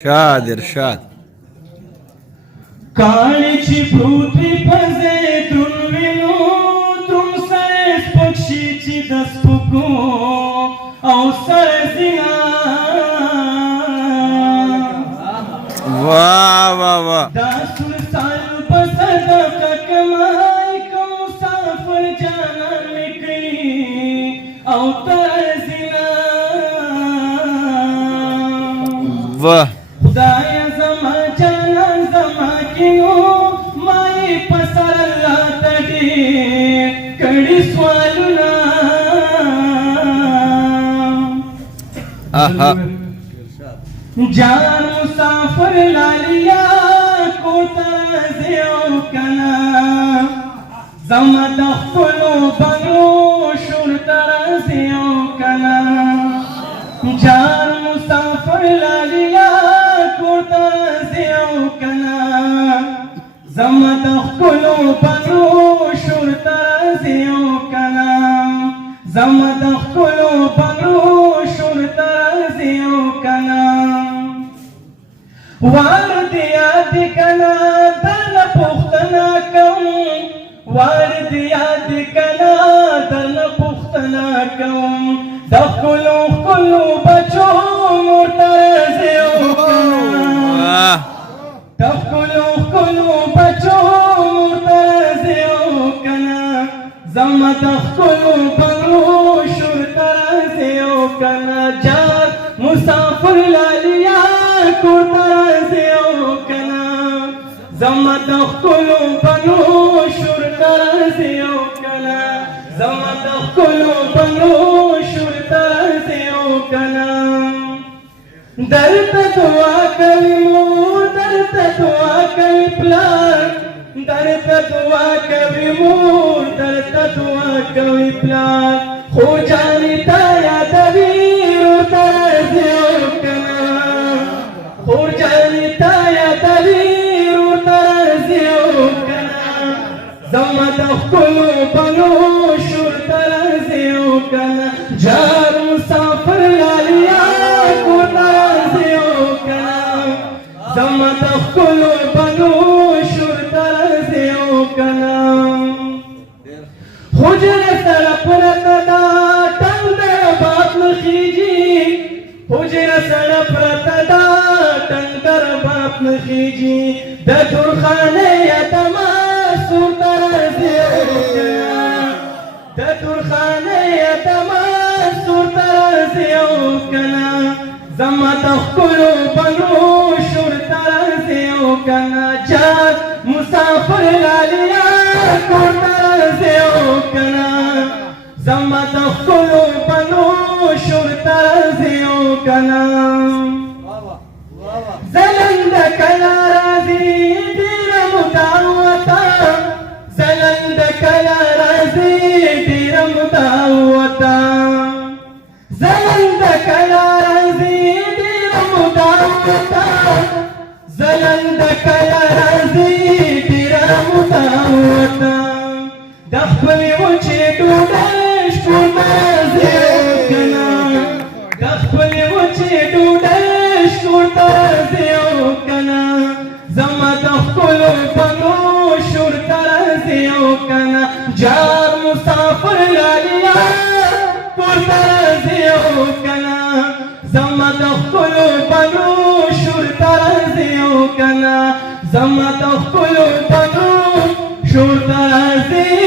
ارشاد काळीची पृथ्वी फजे दुर्विनो तुमसळे पक्षीची दसपुको अवसर सिंगा वाह वाह वाह दासुर साल पसद ककमाई को मुसाफिर जाना निकली अवतर सिंगा वाह खुदाया जमा जाना जमा किनो माई पसरला तडी कडी स्वालुना आहा जान मुसाफिर लालिया कोतर जियो कना जमा दखलो बनो शुरतर जियो कना जान मुसाफिर लालिया कोतर जियो कना जमा दखलो बनो शुरतर जियो कना जमा दखलो बनो शुरतर जियो कना वारदिया दिकना दल पुख्तना कम वारदिया दिकना दल पुख्तना कम दखलो कुलू बचो मुर्तज़ियो कना दखलो कुलू बचो मुर्तज़ियो कना जमा दखलो बनो शुरतज़ियो कना जार मुसाफिर लालिया कुर्तज़ियो कना जमा दखलो बनो शुरतज़ियो कना जमा दखलो बनो शुरतज़ियो कना दर्द दुआ कल मोर दर्द दुआ कल प्लान दर्द दुआ कभी मोर दर्द दुआ कभी प्लान हो जानता या दबीर तरज़ियो कना हो जानता या दबीर तरज़ियो कना जमा दखलो बनो शुरतज़ियो कना जार मुसाफिर लालिया को तरज़ियो कना जमा दखलो बनो शुरतज़ियो कना हुजर सड़प रतदा टंगर बाप नखीजी हुजर सड़प रतदा टंगर बाप नखीजी ददुर खाने यतमा सुरतज़ियो कना ददुर खाने यतमा सुरतज़ियो कना जमा दखलो बनो शुरतज़ियो कना जार मुसाफिर लालिया कुर्तज़ियो कना जमा दखलो बनो शुरतज़ियो कना जलंद कला राजी दीर मुदावता जलंद कला राजी दीर मुदावता जलंद कला राजी दीर मुदावता जलंद कला राजी दीर मुदावता दखली उची डूडश कुर्तज़ियो कना दखली उची डूडश कुर्तज़ियो कना जमा दखलो बनो शुरतज़ियो कना जार मुसाफिर लालिया कुर्तज़ियो कना जमा दखलो बनो शुरतज़ियो कना जमा दखलो बनो शुरतज़ियो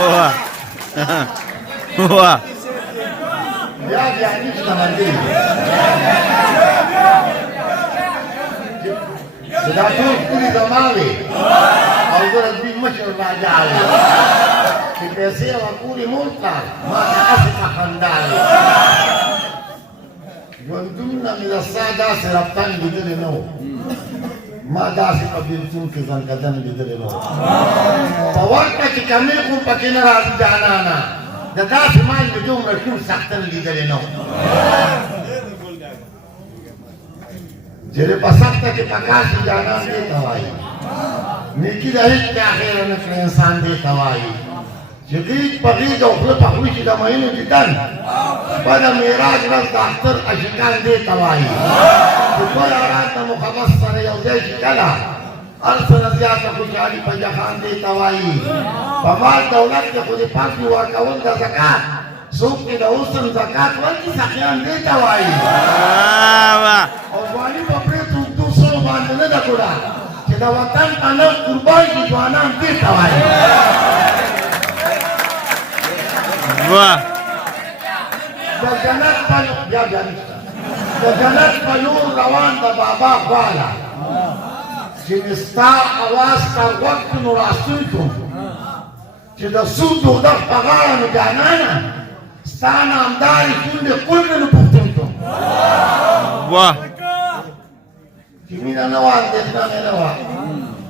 वाह वाह يعني تمدين بداتون كل زمالي أقول أدري مشر راجعي في بيسير وأقول ملكا ما تأسف خندالي وندمنا من السادة سرطان بدرنو ما داسي قبيلتون في زنكدن بدرنو فوقتك كميكم بكنا راضي جانانا داسي مال بدون ركوب سختن بدرنو جري بسكتك تكاسي جانا دي تواي نیکی رہی کے آخر انسان دے توائی چې غیږ په غیږ او خوله په خوله چې د مینو دیدن شپه د معراج ورځ د اختر عاشقان دې ته وایي چې ټول اولاد د محمد سره یو ځای شي کله هر څه نه زیاته خوشحالي په جهان دې ته وایي په مال دولت کې خو دې پاک ورکول د زکات څوک چې د حسن زکات ورکړي سخیان دې ته وایي او ځواني په پرېتو اوږدو سرو باندې نه ده ګوره چې د وطن په ننګ قربان شي ځوانان دې ته وایي د جنت په بیا نشته د جنت په لور روان د بابا خواله چې مې ستا اواز ته غوږ کړو نو راستون کړم چې د سود دوږخ په غاړه مې جانانه ستا نامدارې شونډې کول مې نه پوښتن کړم چې مینه نه وه اندېښنه مې نه وه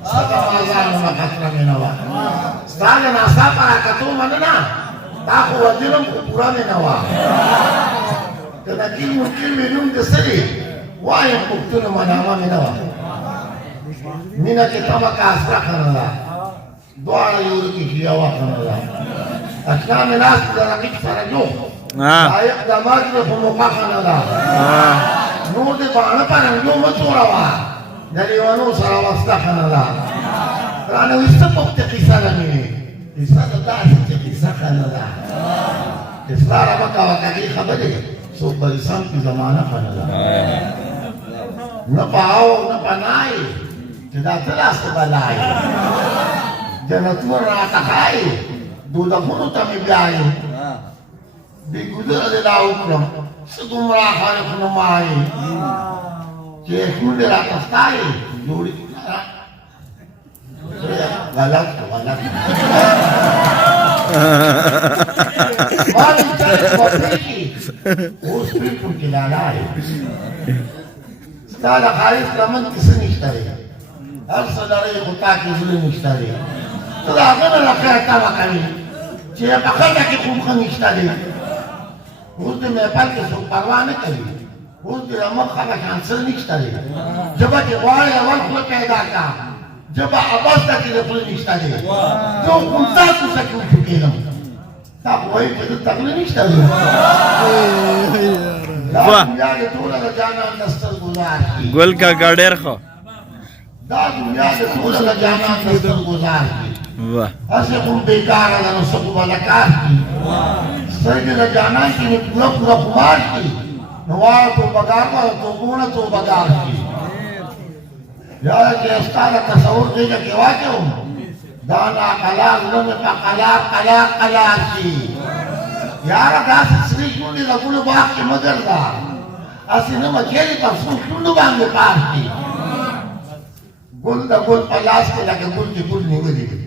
ستا د مازانو نه خطره مې نه وه ستا د ناڅاپه راکتو مننه دا خو وزیرم خو پوره مې نه وه د نکیل منکر مې نوم د څه دی وایم پوښتنه منامه مې نه وه مینه کې تمه که اسره ښه ده دواړه یو کې چې یوه ښه ده اشنا مې ناست د رقیب سره جو لایق د مرګ مې خو موقع ښه نه ده نور دې باڼه په رنګو مه جوړوه د لیونو سره وسله ښه نه ده رانه وایي څه پوښتې قیصه ده مینې قیصه د داسې چې قیصه ښه نه ده اصراره مه کوه کږې خبرې څوک به دې سم کړي زمانه ښه نه ده نه په او نه په نای چې دا څه لاسته بلای جنتونه راته ښایي دوزخونو ته مې بیایي بې ګودره دې دا وکړم څه دومره خلق نمایي چې شونډې راته ستایي جوړې غلط ما دې چلې په پرېږي اوس پرېږدم چې لاړه ستا د خالص لمن کې څه نشته دی هر څه لرئ خو تا کې زړه نشته دی ته د هغه نه له خیره تمه کوې چې په خټه کې خو ښه نشته دی اوس د محفل کې څوک پروا نه کوي اوس د مخ هغه شان څه نشته دی ژبه چې غواړې اول خوله پیدا کړه ژبه عباس ته کې د خوله نشته دی زه کوم تا کوڅه کې وشو کېدم تا خو وایي چې دلته خوله نشته دی دا دنیا د ټوله د جانان د سترګو زار شي گل کا ډېر خو دا دنیا د ټوله د جانان د سترګو زار شي هسې خو بېکاره ده نو څه خو به له کار شي سترګې د جانان کې مې پوره خمار شي نو واړه توبهګار به توبونه توبهګار شي یاره چې ستا د تصور غېږه کې واچوم دا ناقلا زړه مې په قلار شي یاره داسې سرې شونډې د ګلو باغ کې مه ګرځه هسې نه مچېرې په څو شونډو باندې پار شي ګل د ګل په لاس کې لکه ګل چې ګل نیولي وي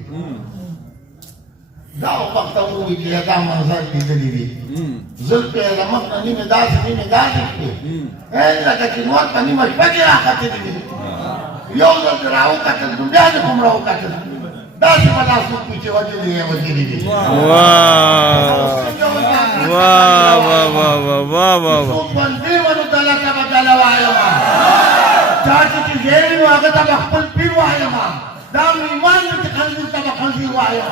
دا وخت ووایي چې دا منظر لیدلی وي زلفې یې له مخ نه نیمې داسې کړې لکه چې نور په نیمه شپه کې راختلي وي یو ځل دې راوکتل نو بیا دې کوم راوکتل داسې به دا څوک وي چې وجلې یې وجلې وي څوک بندې ونو دله ته به دله وایم چا چې زیر نو هغه ته به خپل پیر وایم دا مې ایمان دی چې خنزیر ته به خنزیر وایم